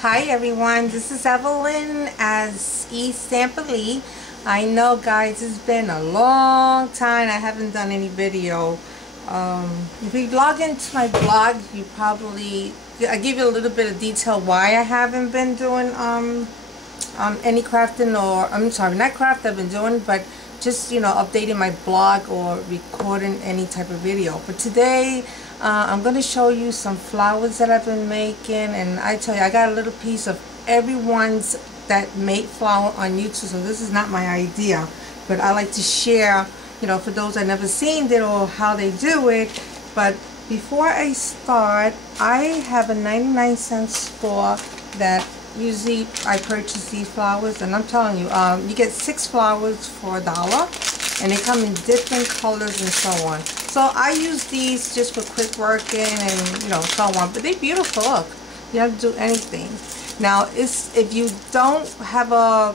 Hi everyone, this is Evelyn as E. Stamperly. I know guys, it's been a long time I haven't done any video. If you log into my blog, you probably, I give you a little bit of detail why I haven't been doing any crafting, or I'm sorry, not craft I've been doing, but just, you know, updating my blog or recording any type of video. But today I'm going to show you some flowers that I've been making, and I tell you, I got a little piece of everyone's that made flower on YouTube, so this is not my idea, but I like to share, you know, for those that never seen it or how they do it. But before I start, I have a 99-cent store that usually I purchase these flowers, and I'm telling you, you get 6 flowers for $1, and they come in different colors and so on. So I use these just for quick working and, you know, so on. But they're beautiful. Look, you don't have to do anything. Now, if you don't have a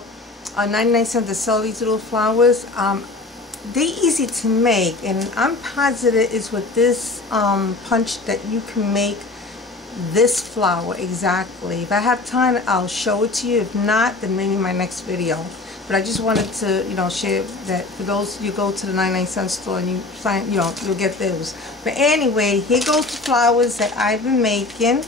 99-cent to sell these little flowers, they're easy to make, and I'm positive it's with this punch that you can make this flower exactly. If I have time, I'll show it to you. If not, then maybe my next video. But I just wanted to, you know, share that for those, you go to the 99-cent store and you find, you know, you'll get those. But anyway, here goes the flowers that I've been making.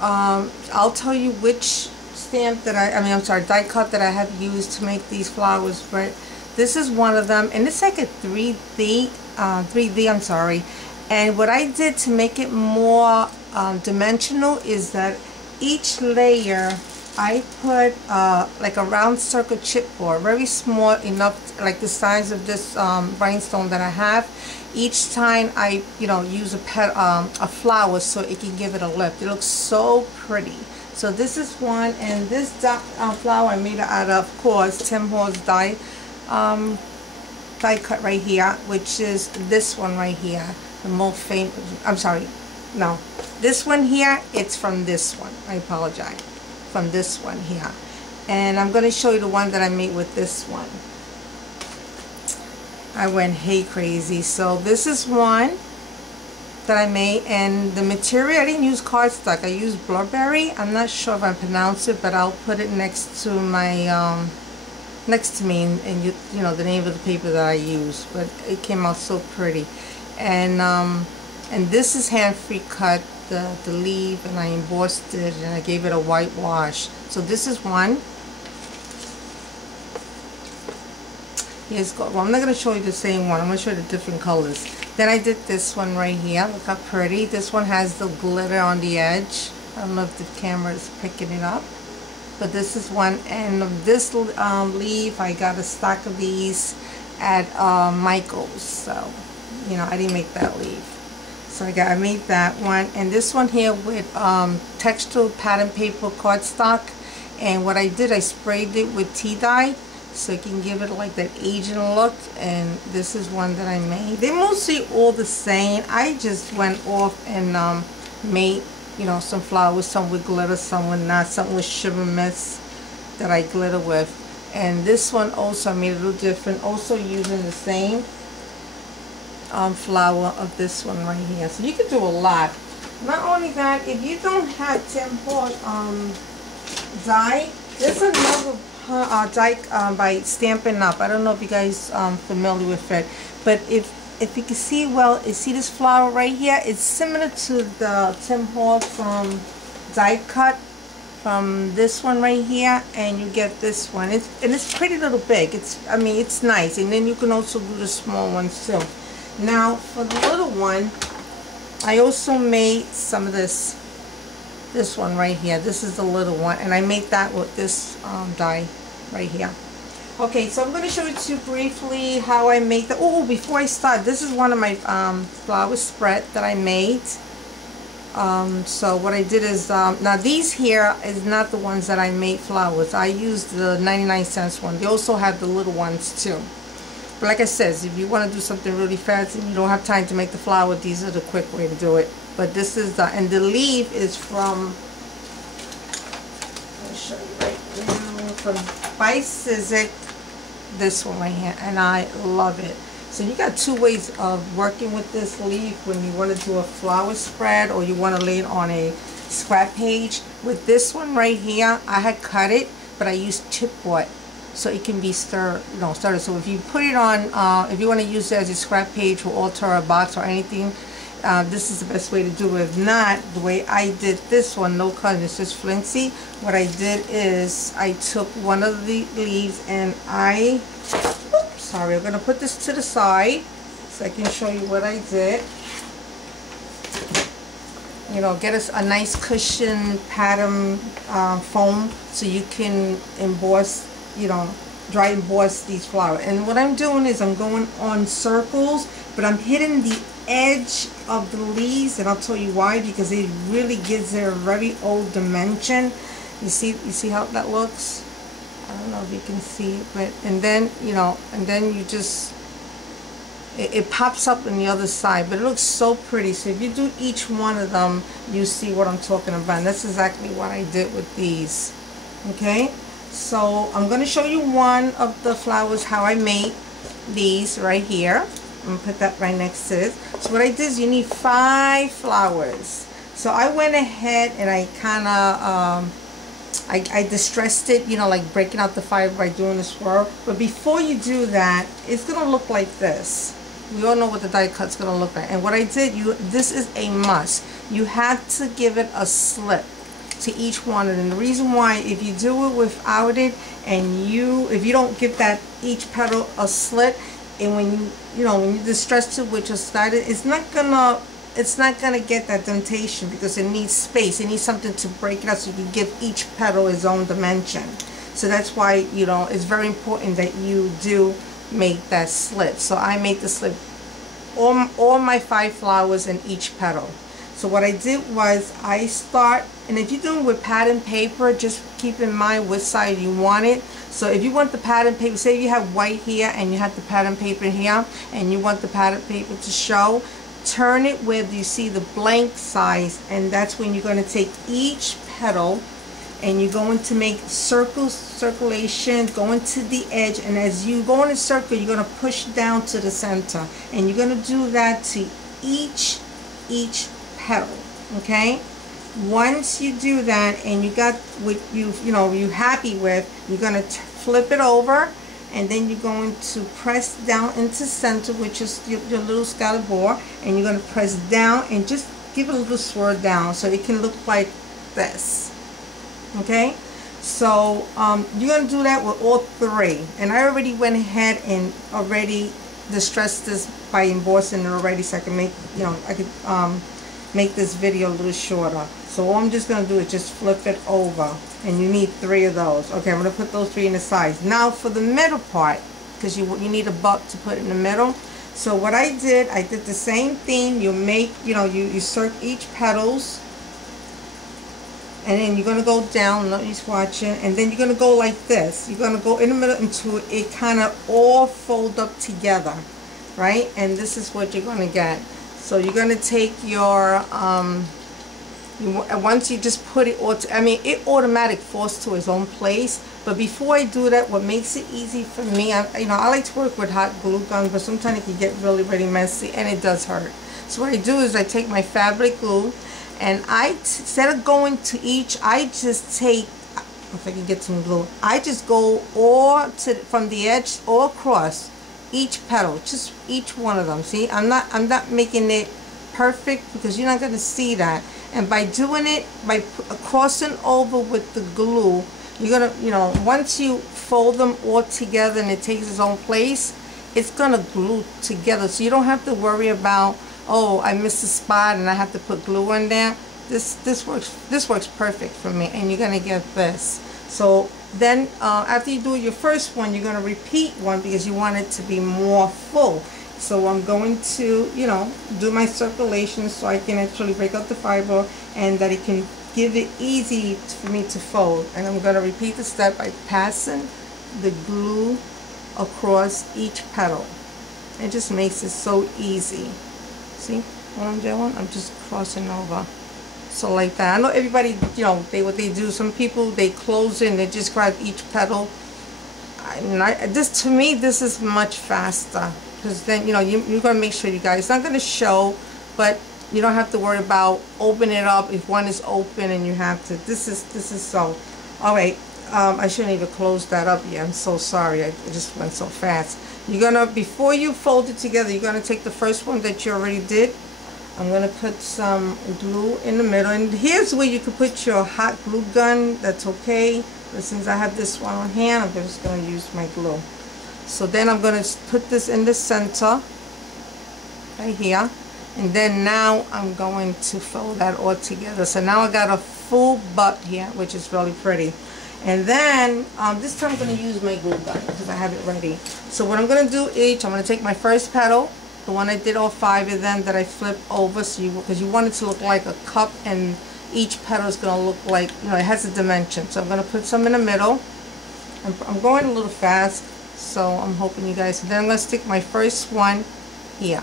I'll tell you which stamp that I'm sorry, die cut that I have used to make these flowers. But this is one of them, and it's like a 3D, I'm sorry. And what I did to make it more dimensional is that each layer I put like a round circle chipboard, very small, enough like the size of this rhinestone that I have. Each time I, you know, use a flower so it can give it a lift. It looks so pretty. So this is one, and this flower I made it out of course, Tim Holtz die cut right here, which is this one right here, the most famous. I'm sorry, no, this one here, it's from this one. I apologize. From this one here, and I'm going to show you the one that I made with this one. I went hey crazy. So this is one that I made, and the material, I didn't use cardstock, I used Burberry. I'm not sure if I pronounce it, but I'll put it next to my next to me, and you know the name of the paper that I use. But it came out so pretty, and this is hand free cut, the leaf, and I embossed it and I gave it a whitewash. So this is one. Here's well, I'm not going to show you the same one, I'm going to show you the different colors. Then I did this one right here. Look how pretty. This one has the glitter on the edge. I don't know if the camera is picking it up, but this is one. And this leaf, I got a stock of these at Michael's. So, you know, I didn't make that leaf. So I made that one, and this one here with textile pattern paper cardstock. And what I did, I sprayed it with tea dye so it can give it like that Asian look. And this is one that I made. They're mostly all the same. I just went off and made, you know, some flowers, some with glitter, some with not, some with sugar mist that I glitter with. And this one also I made a little different, also using the same flower of this one right here. So you can do a lot. Not only that, if you don't have Tim Holtz die, there's another die by Stampin' Up. I don't know if you guys familiar with it, but if you can see, well, you see this flower right here, it's similar to the Tim Holtz die cut from this one right here, and you get this one. It's pretty little big. I mean it's nice, and then you can also do the small ones too. Now for the little one, I also made some of this one right here. This is the little one, and I made that with this die right here. Okay, so I'm going to show you to you briefly how I made that. Oh, before I start, this is one of my flower spread that I made. So what I did is, now these here is not the ones that I made flowers. I used the 99-cent one. They also have the little ones too. But like I said, if you want to do something really fast and you don't have time to make the flower, these are the quick way to do it. But this is the, and the leaf is from, I'll show you right now, from by Sizik, this one right here, and I love it. So you got two ways of working with this leaf when you want to do a flower spread, or you want to lay it on a scrap page. With this one right here, I had cut it, but I used chipboard so it can be stirred. So if you put it on, if you want to use it as a scrap page or alter a box or anything, this is the best way to do it. If not, the way I did this one, no cutting, it's just flimsy. What I did is I took one of the leaves and I'm going to put this to the side so I can show you what I did. Get a nice cushion pattern foam so you can emboss, dry emboss these flowers. And what I'm doing is I'm going on circles, but I'm hitting the edge of the leaves, and I'll tell you why, because it really gives it a very old dimension. You see how that looks? I don't know if you can see it, but and then you just it pops up on the other side, but it looks so pretty. So if you do each one of them, you see what I'm talking about. And that's exactly what I did with these. Okay, so I'm going to show you one of the flowers, how I made these right here. I'm going to put that right next to it. So what I did is you need 5 flowers. So I went ahead and I kind of I distressed it, like breaking out the fiber by doing the swirl. But before you do that, it's going to look like this. We all know what the die cut's going to look like. And what I did, this is a must. You have to give it a slip to each one of them. The reason why, if you do it without it, and if you don't give that each petal a slit, and when you distress it with your slider, it's not gonna get that dentation because it needs space. It needs something to break it up so you can give each petal its own dimension. So that's why it's very important that you do make that slit. So I made the slit all my 5 flowers in each petal. So what I did was I start, and if you're doing with pattern paper, just keep in mind which side you want it. So if you want the pattern paper, say you have white here and you have the pattern paper here, and you want the pattern paper to show, turn it where you see the blank size, and that's when you're going to take each petal and you're going to make circulation going to the edge, and as you go in a circle, you're going to push down to the center, and you're going to do that to each petal. Okay, once you do that and you got what you're happy with, you're going to flip it over, and then you're going to press down into center, which is your little scallop ball, and you're going to press down and just give it a little swirl down so it can look like this. Okay, so you're going to do that with all 3, and I already went ahead and already distressed this by embossing it already, so I can make I could make this video a little shorter. So all I'm just going to do is just flip it over, and you need 3 of those. Okay, I'm going to put those 3 in the sides. Now for the middle part, because you need a buck to put in the middle. So what I did the same thing. You make, you circle each petals, and then you're going to go down, nobody's watching, and then you're going to go like this. You're going to go in the middle until it kind of all fold up together, right? And this is what you're going to get. So you're going to take your, once you just put it all, it automatic falls to its own place. But before I do that, what makes it easy for me, I like to work with hot glue gun, but sometimes it can get really, really messy, and it does hurt. So what I do is I take my fabric glue, and instead of going to each, I just take, if I can get some glue, I just go from the edge all across each petal, just each one of them. See, I'm not making it perfect because you're not going to see that. And by doing it, by crossing over with the glue, you're gonna, once you fold them all together and it takes its own place, it's gonna glue together. So you don't have to worry about, oh, I missed a spot and I have to put glue in there. This works perfect for me, and you're gonna get this. So then after you do your first one, you're gonna repeat one because you want it to be more full. So I'm going to, do my circulation so I can actually break out the fiber and that it can give it easy for me to fold. And I'm going to repeat the step by passing the glue across each petal. It just makes it so easy. See what I'm doing? I'm just crossing over. So like that. I know everybody, what they do. Some people, they close in, they just grab each petal. To me, this is much faster. Because then, you're going to make sure you guys, it's not going to show, but You don't have to worry about opening it up if one is open and you have to. This is so. All right. I shouldn't even close that up yet. I'm so sorry. I just went so fast. You're gonna, before you fold it together, you're gonna take the first one that you already did. I'm gonna put some glue in the middle, and here's where you can put your hot glue gun. That's okay. But since I have this one on hand, I'm just gonna use my glue. So then I'm gonna put this in the center, right here. And then now I'm going to fold that all together. So now I got a full butt here, which is really pretty. And then this time I'm going to use my glue gun because I have it ready. So what I'm going to do I'm going to take my first petal, the one I did all 5 of them that I flipped over, so because you want it to look like a cup, and each petal is going to look like, you know, it has a dimension. So I'm going to put some in the middle. I'm going a little fast, so I'm hoping you guys. And then I'm going to stick my first one here.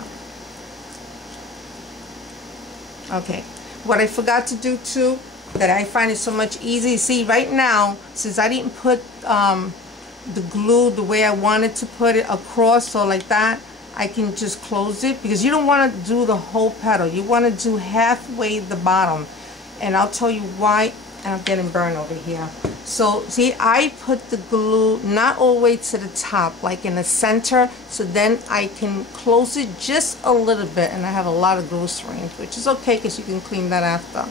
Okay, what I forgot to do too, that I find it so much easier. See, right now, since I didn't put the glue the way I wanted to put it across, so like that, I can just close it, because you don't want to do the whole petal. You want to do halfway the bottom, and I'll tell you why. And I'm getting burned over here. So see, I put the glue not all the way to the top, like in the center, so then I can close it just a little bit, and I have a lot of glue strings, which is okay because you can clean that after.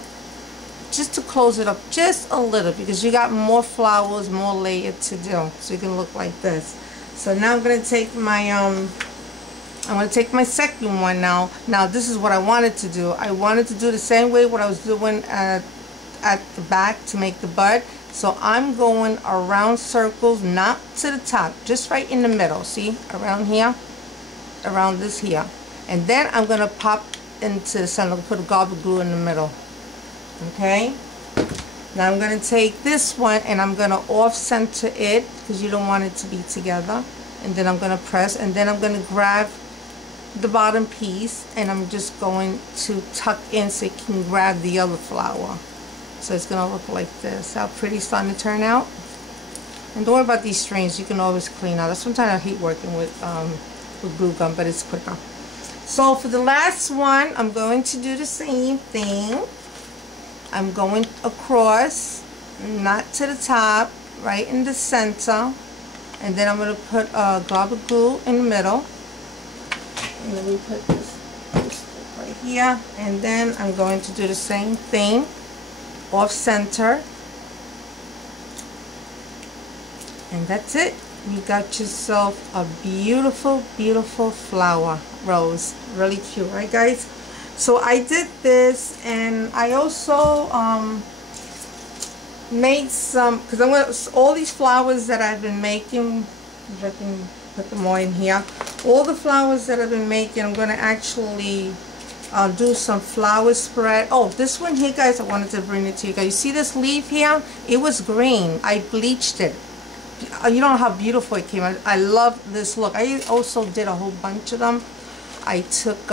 Just to close it up just a little, because you got more flowers, more layered to do, so you can look like this. So now I'm going to take my second one now. Now this is what I wanted to do. I wanted to do the same way what I was doing at the back to make the bud. So I'm going around circles, not to the top, just right in the middle. See, around here, around this here. And then I'm going to pop into the center, put a gobble glue in the middle. Okay, now I'm going to take this one and I'm going to off center it, because you don't want it to be together. And then I'm going to press, and then I'm going to grab the bottom piece, and I'm just going to tuck in so it can grab the other flower. So it's going to look like this. How pretty it's starting to turn out. And don't worry about these strings, you can always clean out. Sometimes I hate working with glue gun, but it's quicker. So for the last one, I'm going to do the same thing. I'm going across, not to the top, right in the center. And then I'm going to put a glob of glue in the middle. And then we put this right here. And then I'm going to do the same thing, off center. And that's it. You got yourself a beautiful, beautiful flower rose. Really cute, right guys? So I did this, and I also made some, because I'm going to, all these flowers that I've been making, if I can put them all in here, all the flowers that I've been making, I'm going to actually do some flower spread. Oh, this one here, guys, I wanted to bring it to you guys. You see this leaf here? It was green. I bleached it. You don't know how beautiful it came out. I love this look. I also did a whole bunch of them. I took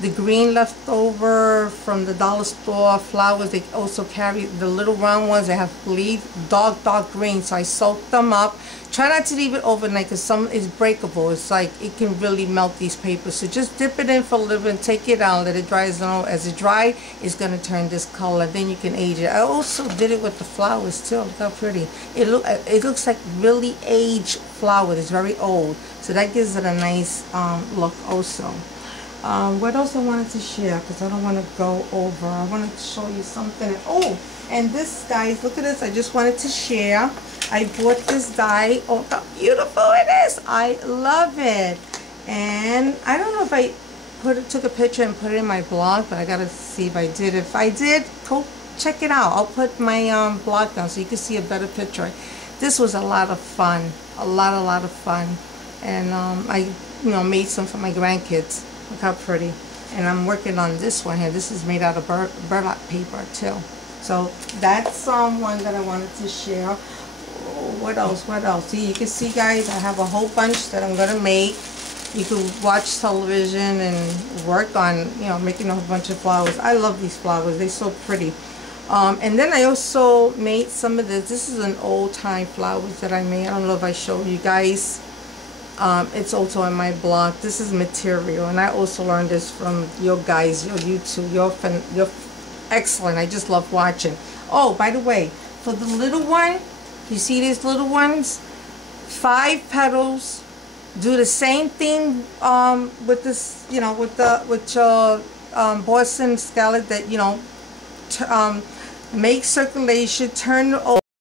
the green left over from the dollar store flowers. They also carry the little round ones. They have leaf dark green, so I soaked them up. Try not to leave it overnight, because some is breakable. It's like it can really melt these papers. So just dip it in for a little bit and take it out, let it dry. As it dry, it's going to turn this color. Then you can age it. I also did it with the flowers too. Look how pretty it looks like really aged flower. It's very old, so that gives it a nice look also. What else I wanted to share, because I don't want to go over. I wanted to show you something. Oh, and this, guys, look at this. I just wanted to share. I bought this die. Oh, how beautiful it is. I love it. And I don't know if I took a picture and put it in my blog, but I got to see if I did. If I did, go check it out. I'll put my blog down so you can see a better picture. This was a lot of fun. A lot of fun. And I made some for my grandkids. Look how pretty. And I'm working on this one here. This is made out of burlap paper too. So that's one that I wanted to share. What else? See, you can see, guys, I have a whole bunch that I'm gonna make. You can watch television and work on, making a whole bunch of flowers. I love these flowers. They're so pretty. And then I also made some of this. This is an old time flowers that I made. I don't know if I showed you guys. It's also on my blog. This is material, and I also learned this from your guys, your YouTube. You're excellent. I just love watching. Oh, by the way, for the little one, you see these little ones? 5 petals. Do the same thing with this, you know, with your Boston scallop, that, you know, make circulation, turn it over.